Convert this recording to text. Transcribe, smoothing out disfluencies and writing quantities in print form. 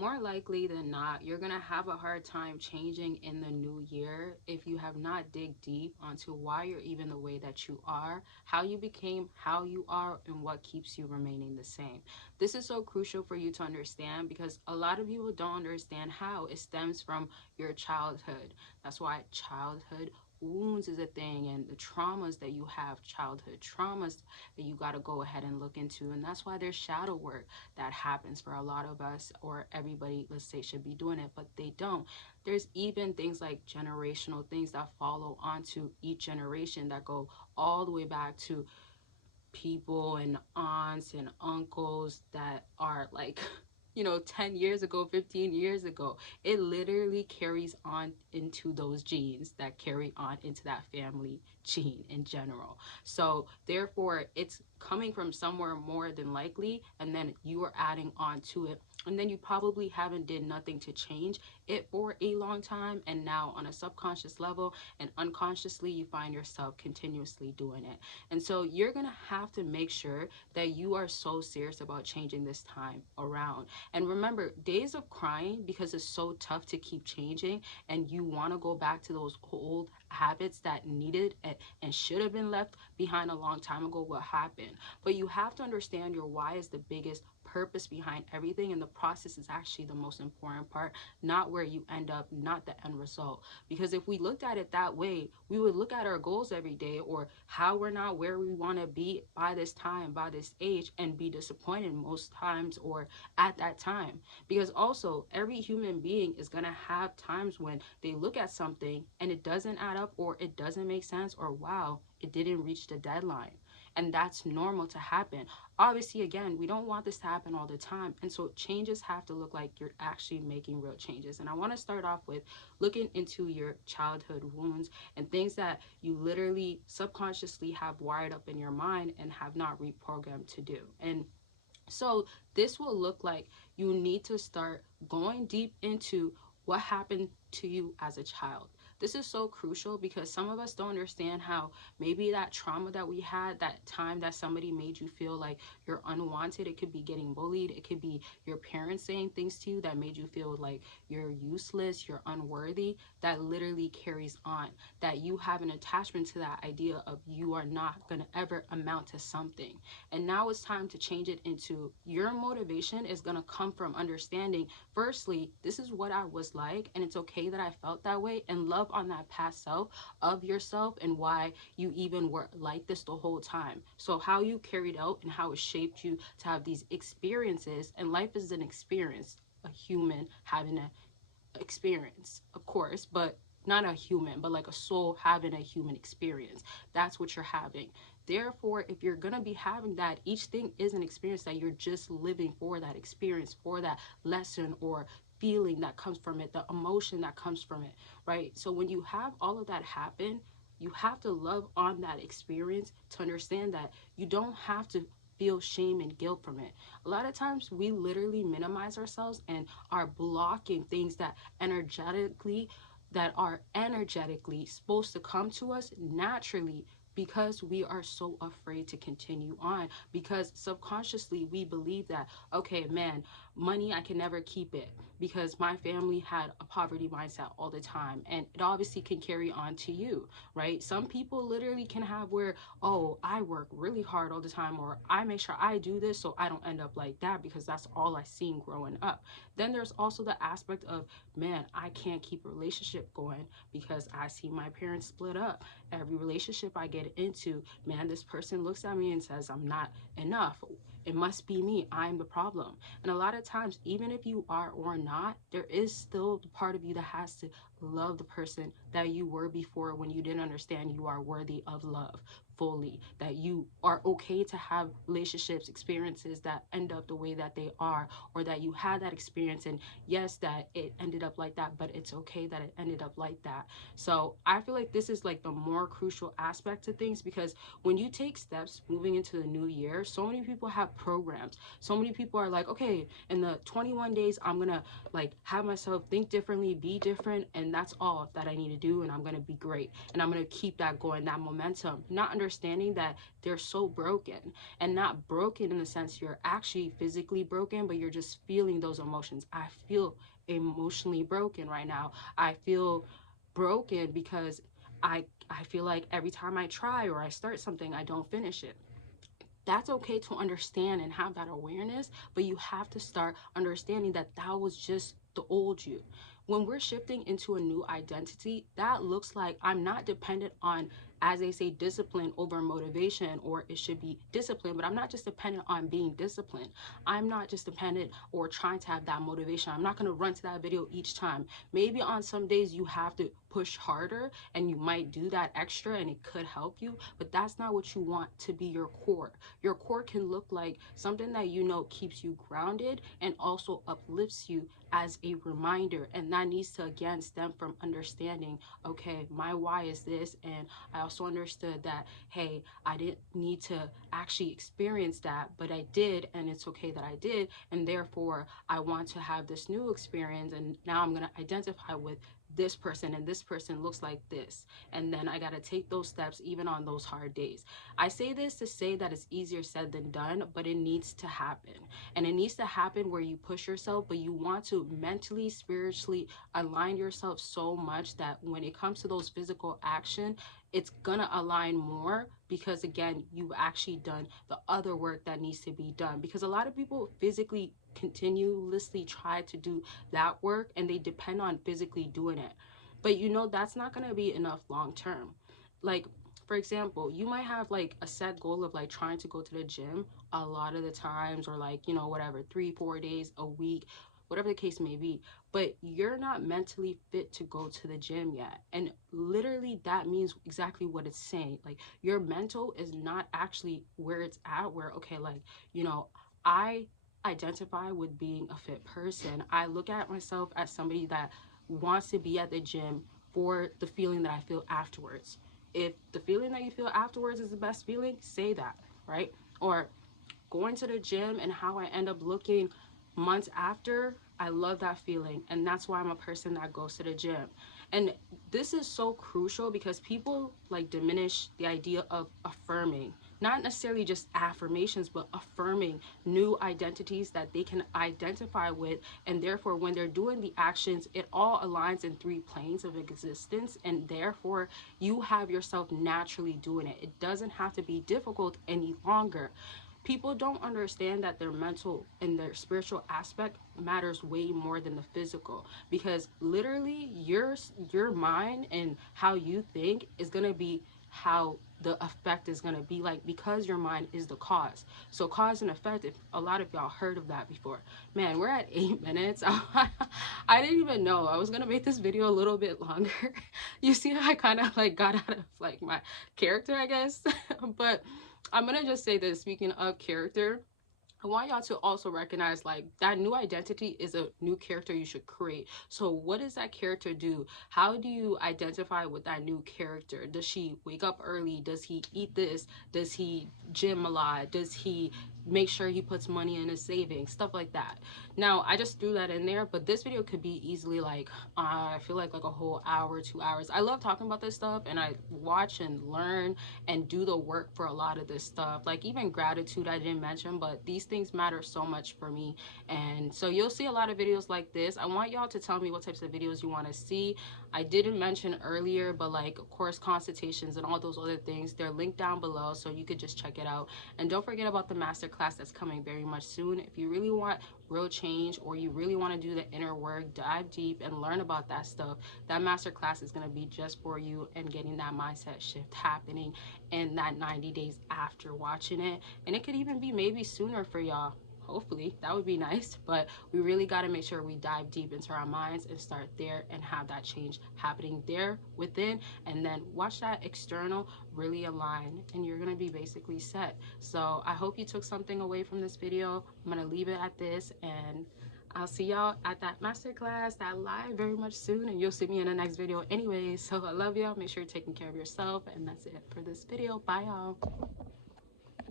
More likely than not, you're going to have a hard time changing in the new year if you have not dig deep onto why you're even the way that you are, how you became how you are, and what keeps you remaining the same. This is so crucial for you to understand because a lot of people don't understand how it stems from your childhood. That's why childhood wounds is a thing, and the traumas that you have, childhood traumas that you got to go ahead and look into. And that's why there's shadow work that happens for a lot of us, or everybody, let's say, should be doing it, but they don't. There's even things like generational things that follow onto each generation that go all the way back to people and aunts and uncles that are like 10 years ago, 15 years ago. It literally carries on into those genes that carry on into that family gene in general. So therefore it's coming from somewhere more than likely, and then you are adding on to it, and then you probably haven't did nothing to change it for a long time, and now on a subconscious level and unconsciously you find yourself continuously doing it. And so you're gonna have to make sure that you are so serious about changing this time around. And remember, days of crying, because it's so tough to keep changing and you want to go back to those old habits that needed and should have been left behind a long time ago, will happen. But you have to understand your why is the biggest purpose behind everything, and the process is actually the most important part, not where you end up, not the end result. Because if we looked at it that way, we would look at our goals every day, or how we're not where we want to be by this time, by this age, and be disappointed most times, or at that time. Because also every human being is going to have times when they look at something and it doesn't add up, or it doesn't make sense, or wow, it didn't reach the deadline. And that's normal to happen. Obviously, again, we don't want this to happen all the time, and so changes have to look like you're actually making real changes. And I want to start off with looking into your childhood wounds and things that you literally subconsciously have wired up in your mind and have not reprogrammed to do. And so this will look like you need to start going deep into what happened to you as a child. This is so crucial because some of us don't understand how maybe that trauma that we had, that time that somebody made you feel like you're unwanted. It could be getting bullied. It could be your parents saying things to you that made you feel like you're useless, you're unworthy. That literally carries on. That you have an attachment to that idea of you are not going to ever amount to something. And now it's time to change it into your motivation is going to come from understanding, firstly, this is what I was like, and it's okay that I felt that way, and love on that past self of yourself and why you even were like this the whole time. So, how you carried out and how it shaped you to have these experiences, and life is an experience, a human having an experience, of course, but not a human, but like a soul having a human experience. That's what you're having. Therefore, if you're going to be having that, each thing is an experience that you're just living for that experience, for that lesson or feeling that comes from it, the emotion that comes from it, right? So when you have all of that happen, you have to love on that experience to understand that you don't have to feel shame and guilt from it. A lot of times we literally minimize ourselves and are blocking things that are energetically supposed to come to us naturally, because we are so afraid to continue on, because subconsciously we believe that, okay, man, money, I can never keep it because my family had a poverty mindset all the time, and it obviously can carry on to you, right? Some people literally can have where, oh, I work really hard all the time, or I make sure I do this so I don't end up like that because that's all I seen growing up. Then there's also the aspect of, man, I can't keep a relationship going because I see my parents split up. Every relationship I get into, man, this person looks at me and says I'm not enough. It must be me. I'm the problem. And a lot of times, even if you are or not, there is still the part of you that has to love the person that you were before, when you didn't understand you are worthy of love fully, that you are okay to have relationships, experiences that end up the way that they are, or that you had that experience and yes, that it ended up like that, but it's okay that it ended up like that. So I feel like this is like the more crucial aspect to things, because when you take steps moving into the new year, so many people have programs. So many people are like, okay, in the 21 days, I'm gonna like have myself think differently, be different, and that's all that I need to do, and I'm gonna be great. And I'm gonna keep that going, that momentum, not understanding understanding that they're so broken, and not broken in the sense you're actually physically broken, but you're just feeling those emotions. I feel emotionally broken right now. I feel broken because I feel like every time I try or I start something, I don't finish it. That's okay to understand and have that awareness, but you have to start understanding that that was just the old you. When we're shifting into a new identity, that looks like I'm not dependent on, as they say, discipline over motivation, or it should be discipline, but I'm not just dependent on being disciplined. I'm not just dependent or trying to have that motivation. I'm not going to run to that video each time. Maybe on some days you have to push harder and you might do that extra and it could help you, but that's not what you want to be your core. Your core can look like something that you know keeps you grounded and also uplifts you as a reminder. And that needs to again stem from understanding, okay, my why is this. And I also understood that, hey, I didn't need to actually experience that, but I did, and it's okay that I did. And therefore, I want to have this new experience. And now I'm going to identify with this person, and this person looks like this. And then I got to take those steps even on those hard days. I say this to say that it's easier said than done, but it needs to happen. And it needs to happen where you push yourself, but you want to mentally, spiritually align yourself so much that when it comes to those physical action, it's gonna align more, because again, you've actually done the other work that needs to be done. Because a lot of people physically continuously try to do that work and they depend on physically doing it, but you know that's not going to be enough long term. Like, for example, you might have like a set goal of like trying to go to the gym a lot of the times, or like, you know, whatever, 3-4 days a week, whatever the case may be, but you're not mentally fit to go to the gym yet. And literally that means exactly what it's saying. Like, your mental is not actually where it's at, where, okay, like, you know, I identify with being a fit person. I look at myself as somebody that wants to be at the gym for the feeling that I feel afterwards. If the feeling that you feel afterwards is the best feeling, say that, right? Or going to the gym and how I end up looking months after, I love that feeling. And that's why I'm a person that goes to the gym. And this is so crucial because people like diminish the idea of affirming, not necessarily just affirmations, but affirming new identities that they can identify with. And therefore, when they're doing the actions, it all aligns in 3 planes of existence. And therefore, you have yourself naturally doing it. It doesn't have to be difficult any longer. People don't understand that their mental and their spiritual aspect matters way more than the physical, because literally your mind and how you think is going to be how the effect is going to be, like, because your mind is the cause. So cause and effect, if a lot of y'all heard of that before. Man, we're at 8 minutes. I didn't even know I was going to make this video a little bit longer. You see how I kind of like got out of like my character, I guess. But I'm gonna just say this, speaking of character, I want y'all to also recognize like that new identity is a new character you should create. So what does that character do? How do you identify with that new character? Does she wake up early? Does he eat this? Does he gym a lot? Does he make sure he puts money in his savings? Stuff like that. Now, I just threw that in there, but this video could be easily like, I feel like a whole hour, 2 hours. I love talking about this stuff, and I watch and learn and do the work for a lot of this stuff. Like even gratitude I didn't mention, but these things matter so much for me. And so you'll see a lot of videos like this. I want y'all to tell me what types of videos you want to see. I didn't mention earlier, but like, of course, consultations and all those other things, they're linked down below, so you could just check it out. And don't forget about the masterclass that's coming very much soon. If you really want real change, or you really want to do the inner work, dive deep and learn about that stuff, that masterclass is going to be just for you, and getting that mindset shift happening in that 90 days after watching it. And it could even be maybe sooner for y'all. Hopefully that would be nice, but we really got to make sure we dive deep into our minds and start there and have that change happening there within, and then watch that external really align, and you're going to be basically set. So I hope you took something away from this video. I'm going to leave it at this, and I'll see y'all at that masterclass, that live, very much soon, and you'll see me in the next video anyways. So I love y'all. Make sure you're taking care of yourself, and that's it for this video. Bye, y'all.